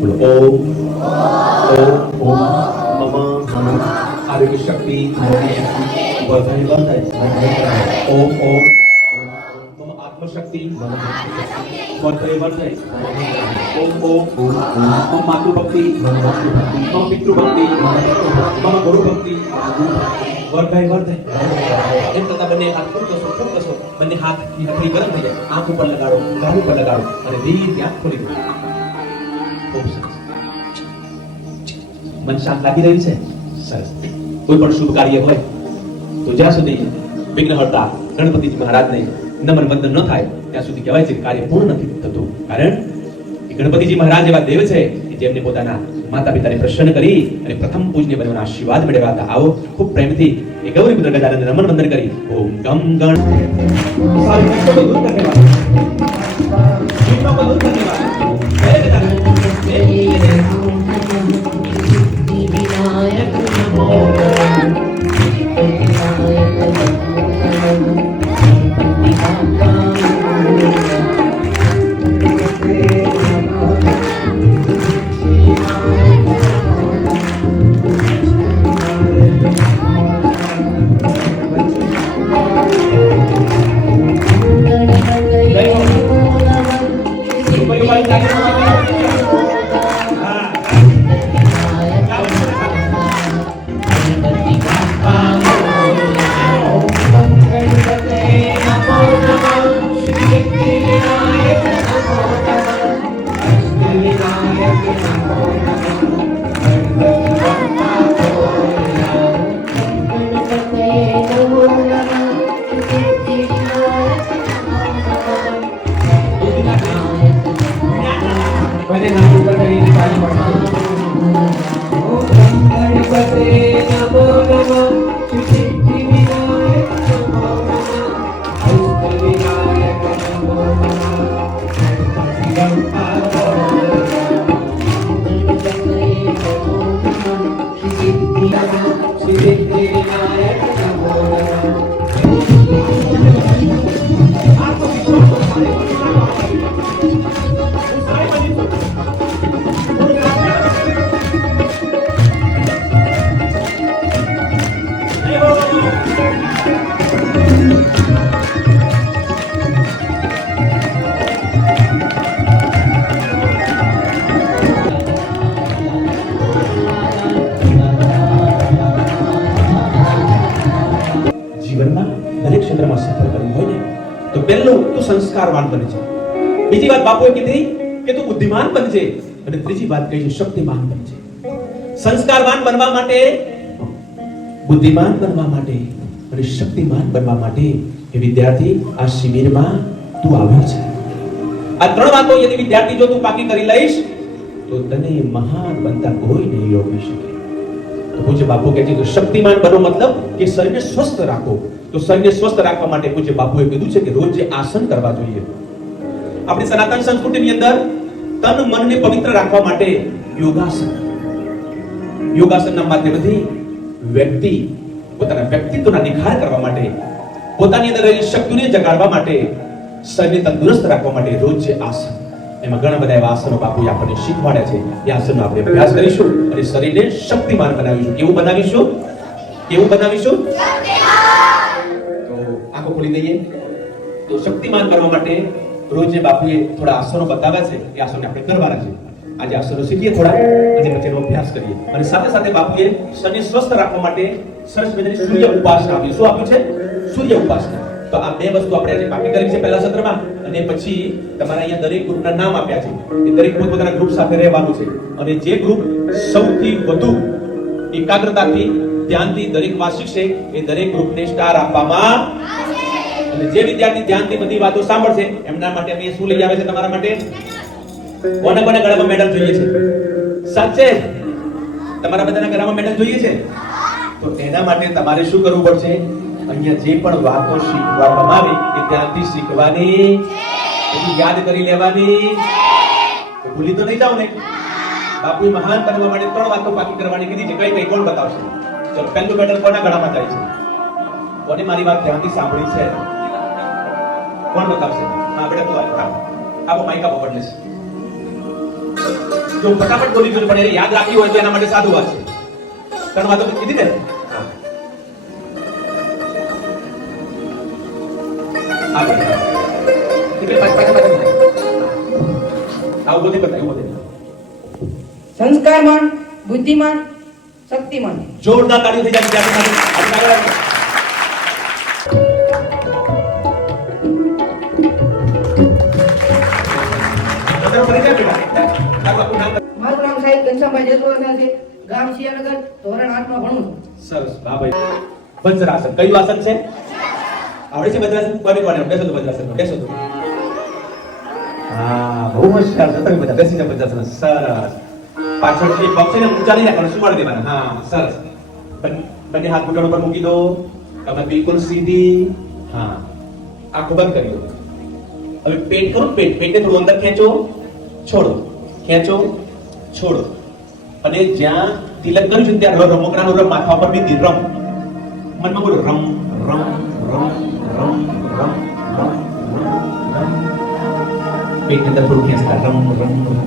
ઓમ ઓમ મમ આરોગ્ય શક્તિ વધારે વર્ધાય. ઓમ મમ આત્મશક્તિ વધારે વર્ધાય. ઓમ મમ માતૃભક્તિ મમ પિતૃભક્તિ મમ ગુરુભક્તિ વર્ધાય. એમ કરતા બંને હાથ ખૂબ કસો બંને હાથ હથેળી ગરમ થઈ જાય. આંખ ઉપર લગાડો, ગાલ ઉપર લગાડો અને ધીરે આંખ ખોલી દો. મન શાંત લાગી રહ્યું છે? સરસ. કોઈ પણ શુભ કાર્ય હોય તો જ્યાં સુધી વિઘ્નહર્તા ગણપતિજી મહારાજને નમન વંદન ન થાય ત્યાં સુધી કહેવાય છે કે કાર્ય પૂર્ણ નથી થતું. કારણ કે ગણપતિજી મહારાજ એવા દેવ છે કે જેમને પોતાના માતા પિતાને પ્રસન્ન કરી અને પ્રથમ પૂજ્ય બનવાના આશીર્વાદ મેળવ્યા હતા. આવો ખૂબ પ્રેમથી એ ગૌરી પુત્ર ગજાનંદ નમન વંદન કરી ઓમ ગમ ગણ સારી વિશ્વ દૂર કરને વાલા વિશ્વ દૂર કરને વાલા જય ગજાનંદ જય વિનાયક નમો દરેક ક્ષેત્રમાં સફળ કરવું હોય ને તો પહેલું તું સંસ્કારવાન બનજે. બીજી વાત બાપુએ કીધી કે તું બુદ્ધિમાન બનજે અને ત્રીજી વાત કહી છે શક્તિમાન બનજે. સંસ્કારવાન બનવા માટે, બુદ્ધિમાન બનવા માટે અને શક્તિમાન બનવા માટે એ વિદ્યાર્થી આ શિબિરમાં તું આવ્યો છે. આ ત્રણ વાતો યદિ વિદ્યાર્થી જો તું પાકી કરી લઈશ તો તને મહાન બનતા કોઈ નહીં રોકી શકે. તો પૂજ્ય બાપુ કહે છે કે શક્તિમાન બનો મતલબ કે શરીરને સ્વસ્થ રાખો. તો શરીરને સ્વસ્થ રાખવા માટે પૂજ્ય બાપુએ કીધું છે કે રોજ જે આસન કરવા જોઈએ. આપણી સનાતન સંસ્કૃતિની અંદર તન મનને પવિત્ર રાખવા માટે યોગાસનના માધ્યમથી વ્યક્તિ પોતાના વ્યક્તિત્વના નિખાર કરવા માટે, પોતાની અંદર રહેલી શક્તિને જગાડવા માટે, શરીરને તંદુરસ્ત રાખવા માટે રોજ જે આસન, એમાં ઘણા બધા એવા આસનો બાપુએ આપણને શીખવાડ્યા છે. એ આસનનો આપણે અભ્યાસ કરીશું અને શરીરને શક્તિમાન બનાવીશું. કેવું બનાવીશું? આંખો ખોલી દઈએ. તો શક્તિમાન કરવા માટે રોજ જે બાપુએ થોડા આસનો બતાવ્યા છે એ આસનો આપણે કરવાના છે. આજે આસનો શીખીએ થોડા અને પછી એનો અભ્યાસ કરીએ. અને સાથે સાથે બાપુએ શરીર સ્વસ્થ રાખવા માટે સરસ મજાની સૂર્ય ઉપાસના આપી. શું આપ્યું છે? સૂર્ય ઉપાસના. તો આ બે વસ્તુ આપણે આજે પાકી કરી છે પહેલા સત્રમાં. અને પછી તમારા અહીંયા દરેક ગ્રુપના નામ આપ્યા છે. એ દરેક પોતપોતાના ગ્રુપ સાથે રહેવાનું છે. અને જે ગ્રુપ સૌથી વધુ એકાગ્રતાથી ધ્યાનથી દરેક વાત શીખશે એ દરેક ગ્રુપને સ્ટાર આપવામાં. અને જે વિદ્યાર્થી ધ્યાનથી બધી વાતો સાંભળશે એમના માટે અમે શું લઈ આવે છે તમારા માટે? કોને કોને ગળામાં મેડલ જોઈએ છે? સાચે તમારા બધાના ગળામાં મેડલ જોઈએ છે? તો એના માટે તમારે શું કરવું પડશે? અહીંયા જે પણ વાતો શીખવામાં આવે એ ધ્યાનથી શીખવાની, એની યાદ કરી લેવાની. તો ભૂલી તો નહીં જાવ ને? બાપુએ મહાન બનવા માટે ત્રણ વાતો પાકી કરવાની કીધી છે. કઈ કઈ કોણ બતાવશે? ચલો, પહેલું મેડલ કોના ગળામાં જાય છે? કોને મારી વાત ધ્યાનથી સાંભળી છે? કોણ બતાવશે? હા બેટા તું આપો માઈક આપો બદલે. જો ફટાફટ બોલી ગયું પણ એને યાદ રાખી હોય તો એના માટે સાદું વાત છે. ત્રણ વાતો તો કીધી ને. આવું બધું બતાવ્યું બધું. સંસ્કારવાન, બુદ્ધિમાન, શક્તિમાન. જોરદાર તાળી થઈ જાય વિદ્યાર્થી માટે. મારું નામ સાહેબ ઘનશ્યામભાઈ જસવાના છે. ગામ શિયાનગર, ધોરણ 8 માં ભણું છું. સરસ. હા ભાઈ. વજ્રાસન કયું આસન છે? આવડે છે વજ્રાસન? કોને કોને બેસો તો વજ્રાસન બેસો તો. હા બહુ હોશિયાર છો તમે બધા. બેસી જાઓ વજ્રાસન. સરસ. પાછળથી પગ છે ને ઊંચા નહીં રાખવાનું, સુવાડી દેવાના. હા સરસ. બંને હાથ ઘૂંટણ પર મૂકી દો. કમર બિલકુલ સીધી. હા આંખો બંધ કરી દો. હવે પેટ કરો. પેટને થોડું અંદર ખેંચો, છોડો, ખેંચો, છોડો. અને જ્યાં તિલક કર્યું છે ત્યાં રમકડાનો રમ માથા પર બી રમ. મનમાં બોલો રમ રમ રમ રમ રમ રમ. પેટની અંદર થોડું ખેંચતા રમ રમ રમ.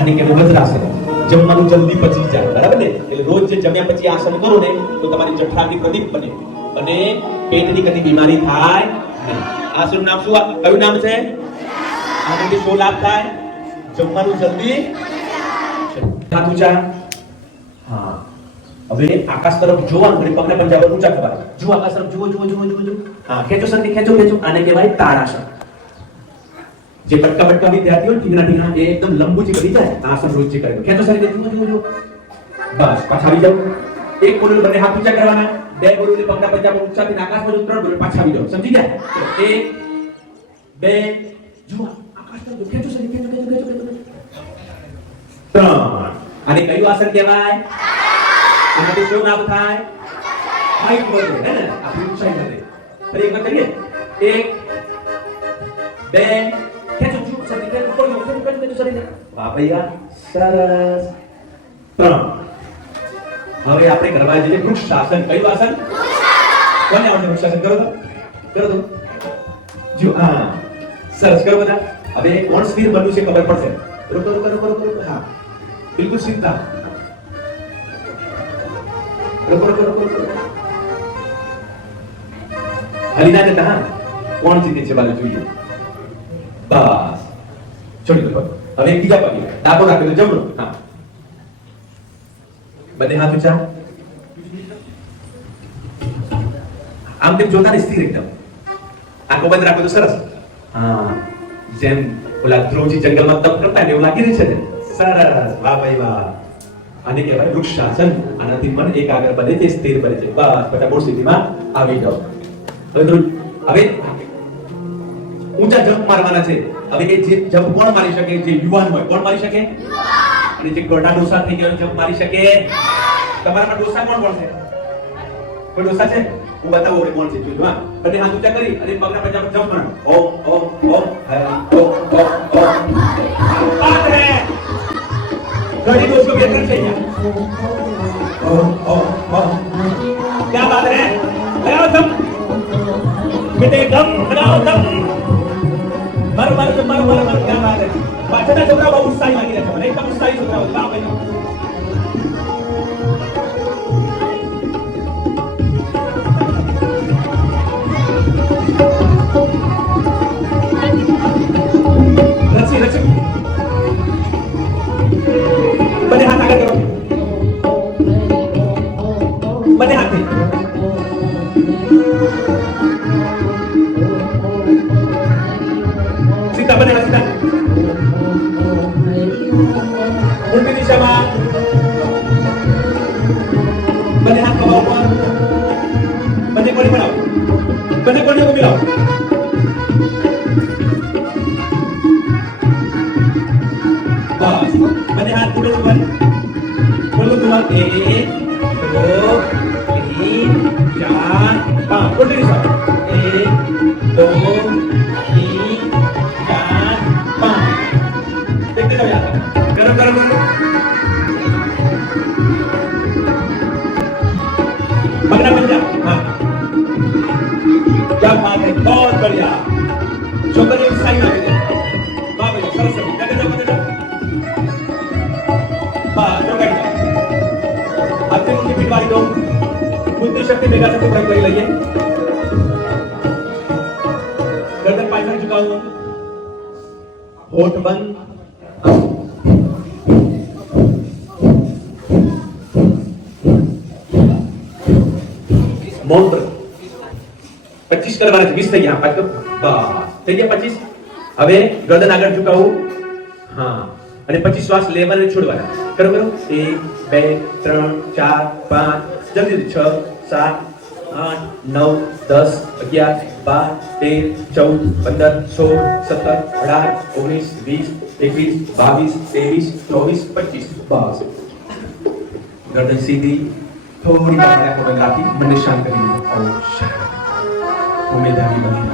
અને કે વજ્રાસન. જમવાનું જલ્દી પચી જાય, બરાબર ને? એટલે રોજ જે જમ્યા પછી આસન કરો ને તો તમારી જઠરાગ્નિ પ્રદીપ બને અને પેટની કદી બીમારી થાય નહીં. આસનનું નામ શું? કયું નામ છે? આનાથી શું લાભ થાય? જમવાનું જલ્દી. હાથ ઊંચા. હા હવે આકાશ તરફ જોવાનું અને પગને પંજા ઊંચા કરવાના. જુઓ આકાશ તરફ, જુઓ જુઓ જુઓ જુઓ. હા ખેંચો સરથી, ખેંચો ખેંચો. આને કહેવાય તાડાસન. જે પટકા વિદ્યાર્થીઓ ટીંગણા એ એકદમ લંબુજી કરી જાય આસન રોજ જે કરે. ખેંચો સરથી, જુઓ જુઓ જુઓ. બસ પાછા આવી જાઓ. એક બોલું બંને હાથ ઊંચા કરવાના. બે બોલું પગના પંજા ઊંચાથી આકાશમાં જો. ત્રણ બોલું પાછા આવી જાઓ. સમજી ગયા? એક બે જુઓ આકાશ તરફ ખેંચો સરથી, ખેંચો ખેંચો ખેંચો. ત્રણ. આને કયું આસન કહેવાય? આનાથી શું લાભ થાય? હાઈટ વધે, હે ને? આપણી ઊંચાઈ વધે. ફરી એકવાર કરીએ. એક બે ખેંચો સરથી, ખેંચો ખેંચો ખેંચો સરથી. વાહ ભાઈ વાહ. સરસ. ત્રણ. હવે આપણે કરવા જઈએ વૃક્ષાસન. કયું આસન? કોને આવડે વૃક્ષાસન? કરો તો, કરો તો. જો હા સરસ. કરો બધા. હવે કોણ સ્થિર બન્યું છે ખબર પડશે. કરો કરો કરો કરો કરો. હા બિલકુલ સીધા. કરો કરો કરો કરો. હલીના જતા. હા કોણ જીતે છે બાજુ જોઈએ. બસ છોડી દો. હવે એક બીજા પગે ડાબો રાખી દો, જમણો. હા બંને હાથ ઊંચા. આમ તેમ જોતા ને, સ્થિર એકદમ. આંખો બંધ રાખો તો સરસ. હા જેમ ઓલા ધ્રુવજી જંગલમાં તપ કરતા ને એવું લાગી રહ્યું છે ને. સરસ. વાહ ભાઈ વાહ. આને કહેવાય વૃક્ષાસન. આનાથી મન એકાગ્ર બને છે, સ્થિર બને છે. બસ બધા બોર્ડ સ્થિતિમાં આવી જાઓ. હવે ઊંચા જમ્પ મારવાના છે. હવે એ જે જમ્પ કોણ મારી શકે? જે યુવાન હોય. કોણ મારી શકે? અને જે ગોડા ડોસા થઈ ગયો જમ્પ મારી શકે? તમારામાં ડોસા કોણ કોણ છે? કોઈ ડોસા છે? હું બતાવું રે કોણ છે. જોજો. હા બંને હાથ ઊંચા કરી અને પગના પંજા પર જમ્પ મારો. ઓમ ઓમ ઓમ હરિ ઓમ ઓમ ઓમ. બાત હે ઘડી દોસ્તો બેટર થઈ ગયા. ઓમ ઓમ ઓમ. क्या बात है? लगाओ दम बेटे, दम लगाओ दम. मारो मारो मारो मारो मारो. क्या बात है? पाछળના છોકરા બહુ ઉત્સાહી લાગી રહ્યા છે મને. એકદમ ઉત્સાહી છોકરા. વાહ ભાઈ. રચી રચી. બંને હાથ આગળ કરો. બંને હાથથી. સીધા બંને હાથ સીધા. ઉલટી દિશામાં. બંને હાથ ખભા ઉપર. બંને કોણી બનાવો. બંને કોણીઓ મિલાવો. બસ બંને હાથ ઉડો ઉપર. બોલો તમાર. 1 2 3 4 5. ઉલટી દિશા. 1 2 3 4 5. देखते जाओ यार. करो करो करो. पकड़ा पंजा. हाँ क्या बात है. बहुत बढ़िया. छोकरी साइड आ गई. वाह भैया सरस. जगह जगह जगह. बस तो बैठ जाओ अब मुट्ठी पीठ वाली दो बुद्धि शक्ति मेगा से पकड़ कर लइए गर्दन पाइथन झुकाओ होठ बंद मौन पर 25 કરવાના છે 20 થઈ ગયા પાછો બસ થઈ ગયા 25 હવે ગરદન આગળ ઝુકાવો હા અને 25 શ્વાસ લેવાના અને છોડવાના કરો કરો 1 2 3 4 5 જલ્દી 6 7 8 9 10 11 12 13 14 15 16 17 18 19 20 21 22 23 24 25 બસ ગરદન સીધી થોડી વાર આંખો બંધ રાખી મને શાંત કરી દો ઓમ શાંતિ ઉમેદાની બની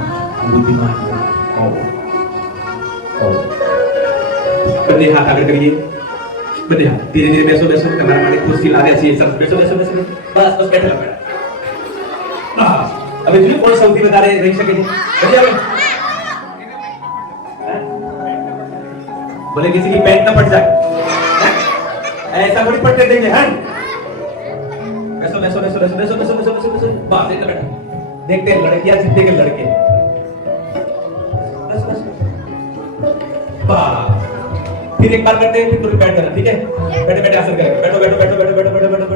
બુદ્ધિમાન ઓમ ઓમ બંને હાથ આગળ કરીએ બંને હાથ ધીરે ધીરે બેસો બેસો તમારા માટે ખુરશી લાવ્યા છીએ સરસ બેસો બેસો બેસો બસ બસ બેઠેલા બેઠા હવે જોઈએ કોણ સૌથી વધારે રહી શકે છે બધી આવે बोले किसी की पैंट ना फट जाए ऐसा थोड़ी पटने देंगे हैं बैसो बैसो बैसो बैसो बैसो बैसो बैसो बैसो बैसो बात देखते बैठा देखते हैं लड़कियां जीतते के लड़के बस बस फिर एक बार करते हैं फिर तुरंत बैठ जाना ठीक है बैठे बैठे आसन करेंगे बैठो बैठो बैठो बैठो बैठो बैठो बैठो